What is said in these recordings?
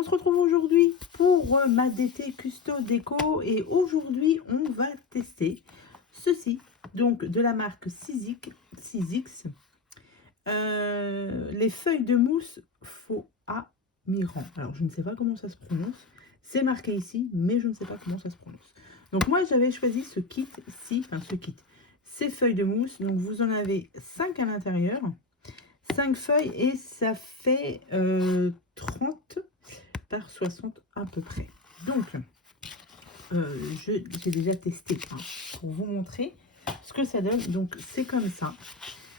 on se retrouve aujourd'hui pour ma DT Custo Déco et aujourd'hui on va tester ceci, donc de la marque 6X, les feuilles de mousse Faux à Miran. Alors je ne sais pas comment ça se prononce, c'est marqué ici, mais je ne sais pas comment ça se prononce. Donc moi j'avais choisi ce kit-ci, enfin ce kit, ces feuilles de mousse, donc vous en avez 5 à l'intérieur. 5 feuilles et ça fait 30 par 60 à peu près. Donc, j'ai déjà testé pour vous montrer ce que ça donne. Donc, c'est comme ça.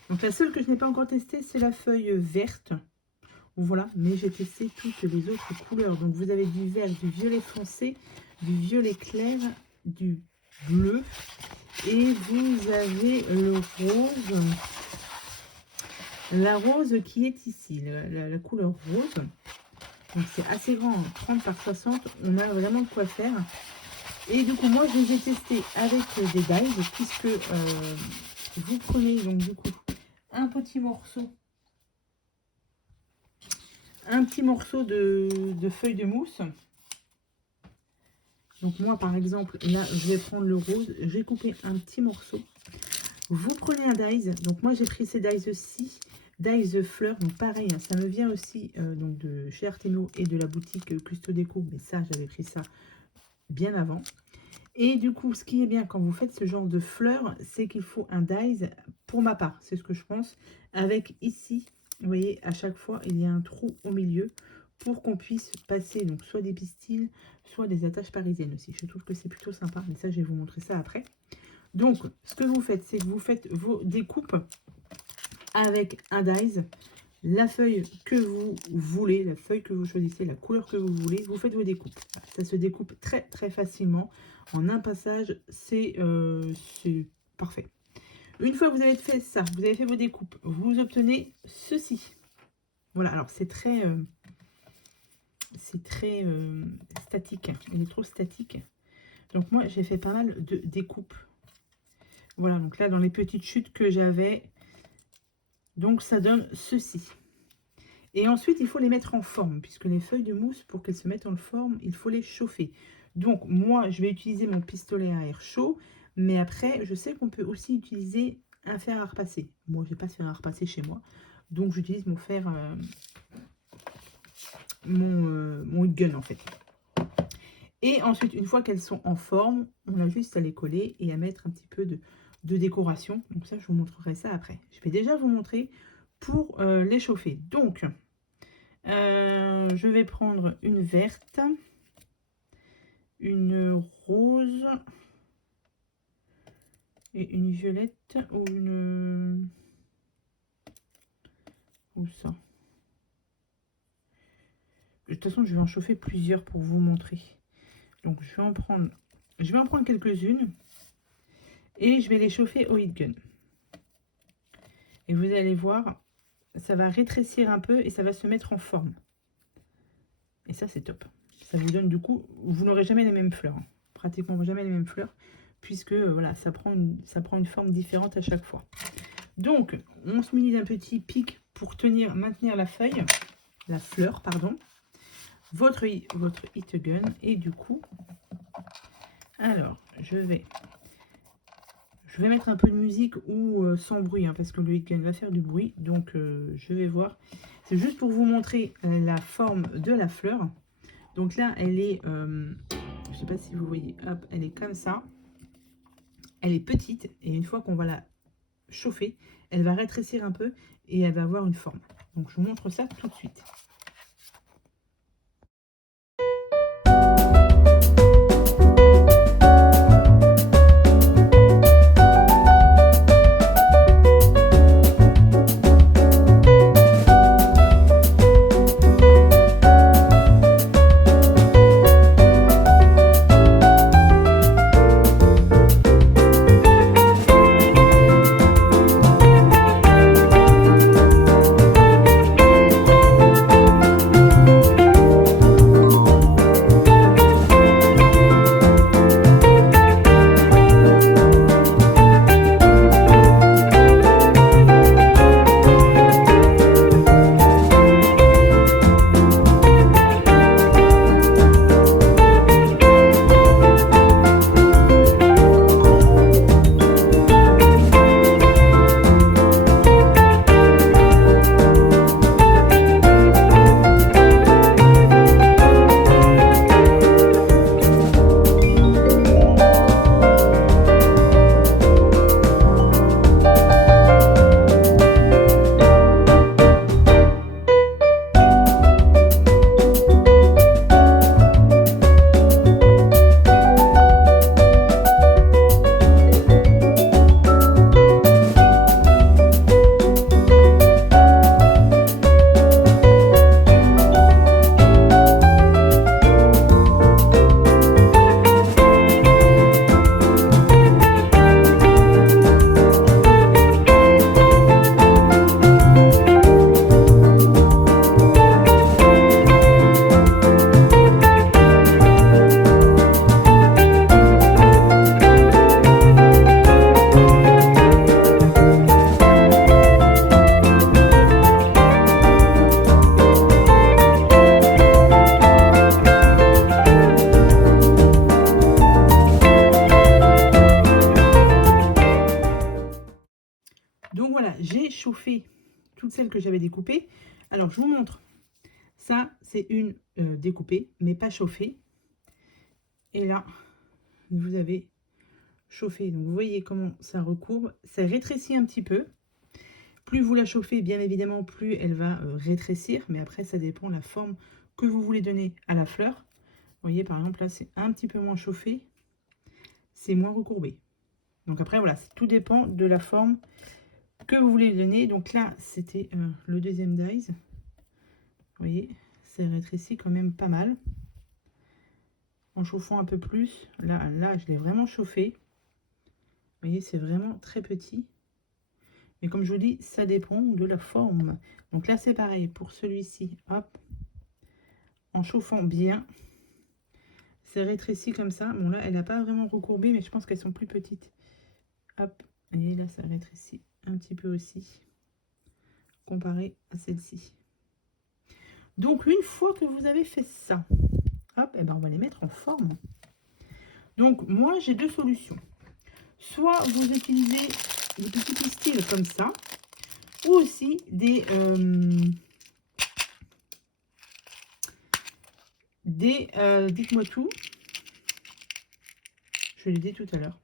Donc, la seule que je n'ai pas encore testée, c'est la feuille verte. Voilà, mais j'ai testé toutes les autres couleurs. Donc, vous avez du vert, du violet foncé, du violet clair, du bleu et vous avez le rose. La rose qui est ici, la couleur rose. Donc c'est assez grand, 30 par 60. On a vraiment de quoi faire. Et du coup, moi, je les ai testés avec des dies, puisque vous prenez donc du coup un petit morceau de feuille de mousse. Donc moi, par exemple, là, je vais prendre le rose. J'ai coupé un petit morceau. Vous prenez un dies. Donc moi, j'ai pris ces dies aussi. Dies fleurs, donc pareil, hein, ça me vient aussi donc de chez Arteno et de la boutique Custo Déco, mais ça, j'avais pris ça bien avant. Et du coup, ce qui est bien quand vous faites ce genre de fleurs, c'est qu'il faut un dies, pour ma part, c'est ce que je pense, avec ici, vous voyez, à chaque fois, il y a un trou au milieu pour qu'on puisse passer donc soit des pistils, soit des attaches parisiennes aussi. Je trouve que c'est plutôt sympa, mais ça, je vais vous montrer ça après. Donc, ce que vous faites, c'est que vous faites vos découpes avec un dies, la feuille que vous voulez, la feuille que vous choisissez, la couleur que vous voulez, vous faites vos découpes. Ça se découpe très très facilement. En un passage, c'est parfait. Une fois que vous avez fait ça, vous avez fait vos découpes, vous obtenez ceci. Voilà, alors c'est très statique, électrostatique. Donc moi, j'ai fait pas mal de découpes. Voilà, donc là, dans les petites chutes que j'avais, donc ça donne ceci. Et ensuite, il faut les mettre en forme, puisque les feuilles de mousse, pour qu'elles se mettent en forme, il faut les chauffer. Donc moi, je vais utiliser mon pistolet à air chaud, mais après, je sais qu'on peut aussi utiliser un fer à repasser. Moi, je n'ai pas de fer à repasser chez moi, donc j'utilise mon fer, mon heat gun en fait. Et ensuite, une fois qu'elles sont en forme, on a juste à les coller et à mettre un petit peu de décoration. Donc ça, je vous montrerai ça après. Je vais déjà vous montrer pour les chauffer. Donc, je vais prendre une verte, une rose et une violette ou une... Où ça? De toute façon, je vais en chauffer plusieurs pour vous montrer. Donc, je vais en prendre quelques-unes. Et je vais les chauffer au heat gun. Et vous allez voir, ça va rétrécir un peu et ça va se mettre en forme. Et ça, c'est top. Ça vous donne du coup, vous n'aurez jamais les mêmes fleurs. Hein. Pratiquement jamais les mêmes fleurs. Puisque voilà, ça prend une forme différente à chaque fois. Donc, on se munit d'un petit pic pour maintenir la feuille. La fleur, pardon. Votre heat gun. Et du coup, alors, je vais mettre un peu de musique ou sans bruit, hein, parce que le heat gun va faire du bruit. Donc, je vais voir. C'est juste pour vous montrer la forme de la fleur. Donc là, elle est, je ne sais pas si vous voyez, hop, elle est comme ça. Elle est petite et une fois qu'on va la chauffer, elle va rétrécir un peu et elle va avoir une forme. Donc, je vous montre ça tout de suite. j'ai chauffé toutes celles que j'avais découpées. Alors, je vous montre. Ça, c'est une découpée, mais pas chauffée. Et là, vous avez chauffé. Donc, vous voyez comment ça recourbe. Ça rétrécit un petit peu. Plus vous la chauffez, bien évidemment, plus elle va rétrécir. Mais après, ça dépend de la forme que vous voulez donner à la fleur. Vous voyez, par exemple, là, c'est un petit peu moins chauffé. C'est moins recourbé. Donc après, voilà, tout dépend de la forme que vous voulez donner. Donc là, c'était le deuxième dies. Vous voyez, c'est rétréci quand même pas mal. En chauffant un peu plus. Là, je l'ai vraiment chauffé. Vous voyez, c'est vraiment très petit. Mais comme je vous dis, ça dépend de la forme. Donc là, c'est pareil pour celui-ci. Hop. En chauffant bien. C'est rétréci comme ça. Bon, là, elle n'a pas vraiment recourbé, mais je pense qu'elles sont plus petites. Hop. Et là, ça rétrécit un petit peu aussi. Comparé à celle-ci. Donc, une fois que vous avez fait ça, hop, et ben on va les mettre en forme. Donc, moi, j'ai deux solutions. Soit vous utilisez des petits pistils comme ça, ou aussi des dites-moi tout. Je l'ai dit tout à l'heure.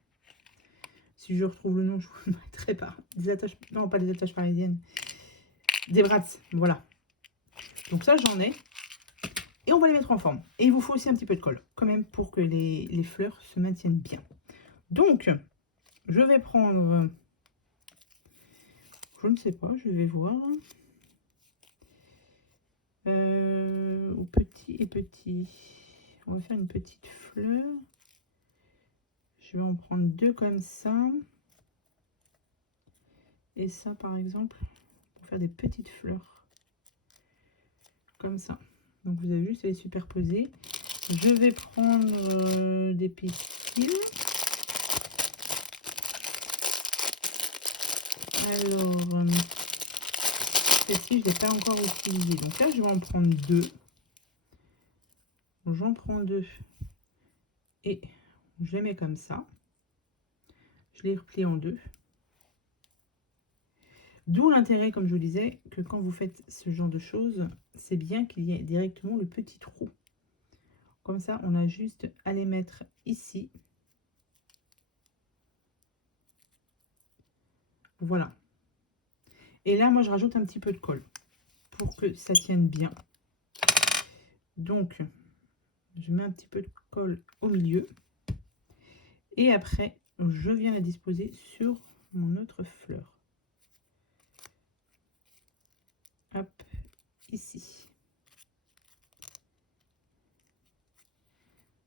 Si je retrouve le nom, je vous le mettrai pas. Des attaches, non, pas des attaches parisiennes. Des brats, voilà. Donc ça, j'en ai. Et on va les mettre en forme. Et il vous faut aussi un petit peu de colle, quand même, pour que les fleurs se maintiennent bien. Donc, je vais prendre... Je ne sais pas, je vais voir. Au petit et petit. On va faire une petite fleur. Je vais en prendre deux comme ça. Et ça, par exemple, pour faire des petites fleurs. Comme ça. Donc, vous avez juste à les superposer. Je vais prendre des pistils. Alors, celle-ci, je ne l'ai pas encore utilisée. Donc là, je vais en prendre deux. J'en prends deux. Et je les mets comme ça. Je les replie en deux. D'où l'intérêt, comme je vous disais, que quand vous faites ce genre de choses, c'est bien qu'il y ait directement le petit trou. Comme ça, on a juste à les mettre ici. Voilà. Et là, moi, je rajoute un petit peu de colle pour que ça tienne bien. Donc, je mets un petit peu de colle au milieu. Et après, je viens la disposer sur mon autre fleur. Hop, ici.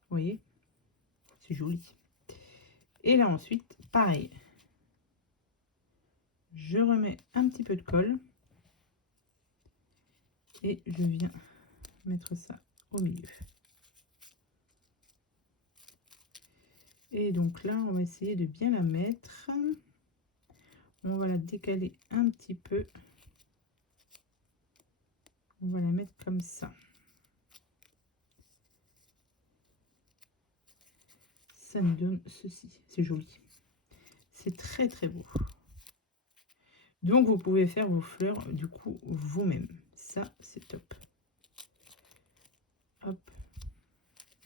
Vous voyez, c'est joli. Et là ensuite, pareil. Je remets un petit peu de colle. Et je viens mettre ça au milieu. Et donc là, on va essayer de bien la mettre. On va la décaler un petit peu. On va la mettre comme ça. Ça nous donne ceci. C'est joli. C'est très très beau. Donc vous pouvez faire vos fleurs du coup vous-même. Ça c'est top. Hop.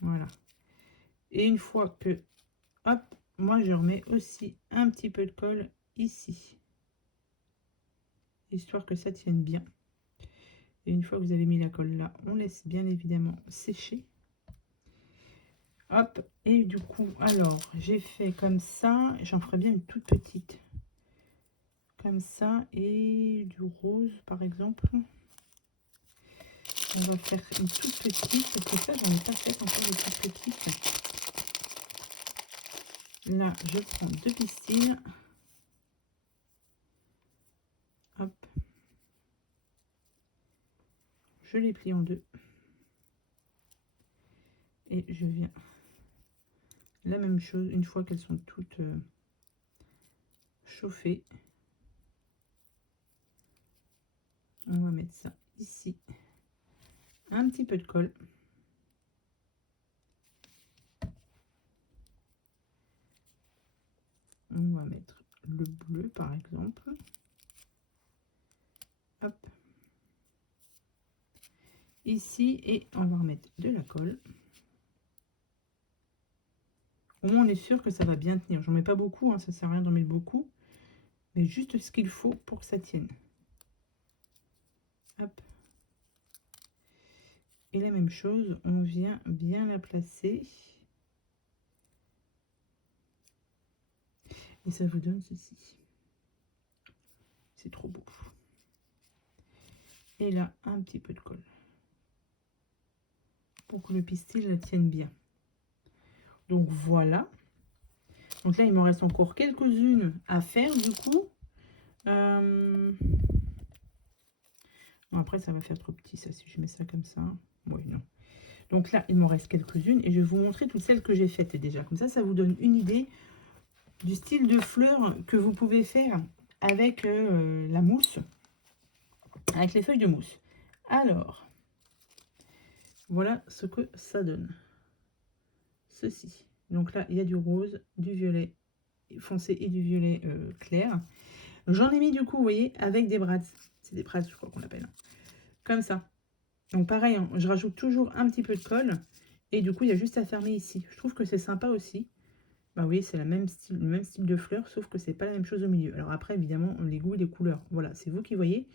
Voilà. Et une fois que, hop, moi je remets aussi un petit peu de colle ici. Histoire que ça tienne bien. Et une fois que vous avez mis la colle là, on laisse bien évidemment sécher. Hop, et du coup, alors, j'ai fait comme ça. J'en ferai bien une toute petite. Comme ça, et du rose, par exemple. On va faire une toute petite, parce que ça, j'en ai pas fait encore de toute petite. Là, je prends deux pistils. Hop. Je les plie en deux. Et je viens la même chose une fois qu'elles sont toutes chauffées. On va mettre ça ici. Un petit peu de colle. On va mettre le bleu par exemple. Hop. Ici, et on va remettre de la colle. Au moins, on est sûr que ça va bien tenir. J'en mets pas beaucoup, hein, ça sert à rien d'en mettre beaucoup. Mais juste ce qu'il faut pour que ça tienne. Hop. Et la même chose, on vient bien la placer. Et ça vous donne ceci. C'est trop beau. Et là, un petit peu de colle. Pour que le pistil tienne bien. Donc voilà. Donc là, il me reste encore quelques-unes à faire du coup. Bon, après, ça va faire trop petit, ça, si je mets ça comme ça. Oui, non. Donc là, il m'en reste quelques-unes. Et je vais vous montrer toutes celles que j'ai faites déjà. Comme ça vous donne une idée du style de fleurs que vous pouvez faire avec la mousse. Avec les feuilles de mousse. Alors, voilà ce que ça donne. Ceci. Donc là, il y a du rose, du violet foncé et du violet clair. J'en ai mis du coup, vous voyez, avec des brades. C'est des brades, je crois qu'on l'appelle. Comme ça. Donc pareil, hein, je rajoute toujours un petit peu de colle. Et du coup, il y a juste à fermer ici. Je trouve que c'est sympa aussi. Bah oui, c'est le même style de fleurs, sauf que c'est pas la même chose au milieu. Alors après, évidemment, les goûts et les couleurs. Voilà, c'est vous qui voyez.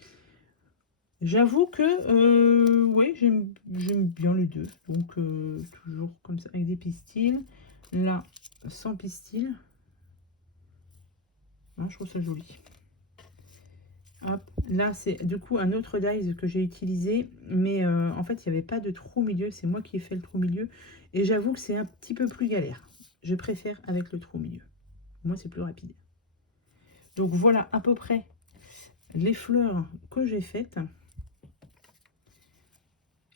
J'avoue que, oui, j'aime bien les deux. Donc, toujours comme ça, avec des pistils. Là, sans pistil. Je trouve ça joli. Hop. Là, c'est du coup un autre dies que j'ai utilisé. Mais en fait, il n'y avait pas de trou au milieu. C'est moi qui ai fait le trou au milieu. Et j'avoue que c'est un petit peu plus galère. Je préfère avec le trou au milieu. Moi, c'est plus rapide. Donc, voilà à peu près les fleurs que j'ai faites.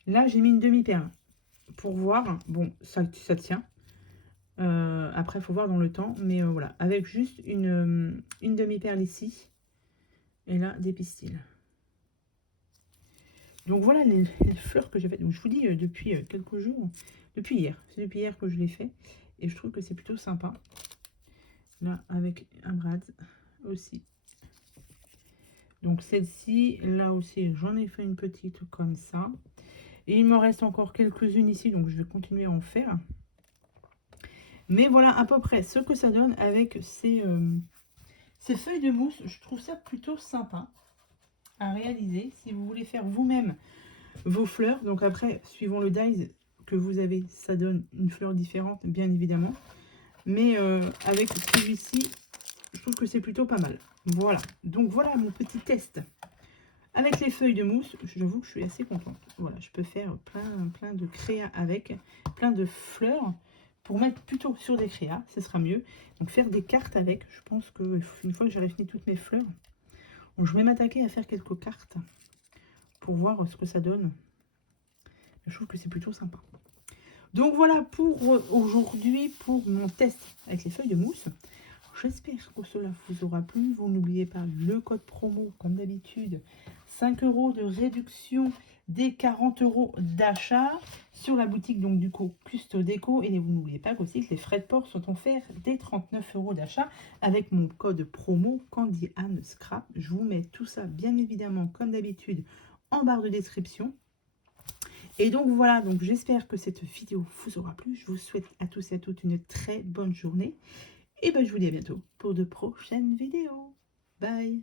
Là, j'ai mis une demi-perle pour voir. Bon, ça tient. Après, il faut voir dans le temps. Mais voilà, avec juste une demi-perle ici. Et là, des pistils. Donc, voilà les fleurs que j'ai faites. Donc, je vous dis depuis quelques jours. Depuis hier. C'est depuis hier que je l'ai fait. Et je trouve que c'est plutôt sympa. Là, avec un brad aussi. Donc, celle-ci, là aussi, j'en ai fait une petite comme ça. Et il me reste encore quelques-unes ici, donc je vais continuer à en faire. Mais voilà à peu près ce que ça donne avec ces feuilles de mousse. Je trouve ça plutôt sympa à réaliser si vous voulez faire vous-même vos fleurs. Donc après, suivant le dies que vous avez, ça donne une fleur différente, bien évidemment. Mais avec celui-ci, je trouve que c'est plutôt pas mal. Voilà, donc voilà mon petit test. Avec les feuilles de mousse, j'avoue que je suis assez contente. Voilà, je peux faire plein de créas avec, plein de fleurs pour mettre plutôt sur des créas, ce sera mieux. Donc faire des cartes avec, je pense que une fois que j'aurai fini toutes mes fleurs, je vais m'attaquer à faire quelques cartes pour voir ce que ça donne. Je trouve que c'est plutôt sympa. Donc voilà pour aujourd'hui, pour mon test avec les feuilles de mousse. J'espère que cela vous aura plu. Vous n'oubliez pas le code promo, comme d'habitude, 5 € de réduction des 40 € d'achat sur la boutique donc du coup Custo Déco. Et vous n'oubliez pas aussi que les frais de port sont offerts des 39 € d'achat avec mon code promo Candy Anne Scrap. Je vous mets tout ça bien évidemment comme d'habitude en barre de description. Et donc voilà, donc j'espère que cette vidéo vous aura plu. Je vous souhaite à tous et à toutes une très bonne journée. Et ben je vous dis à bientôt pour de prochaines vidéos. Bye!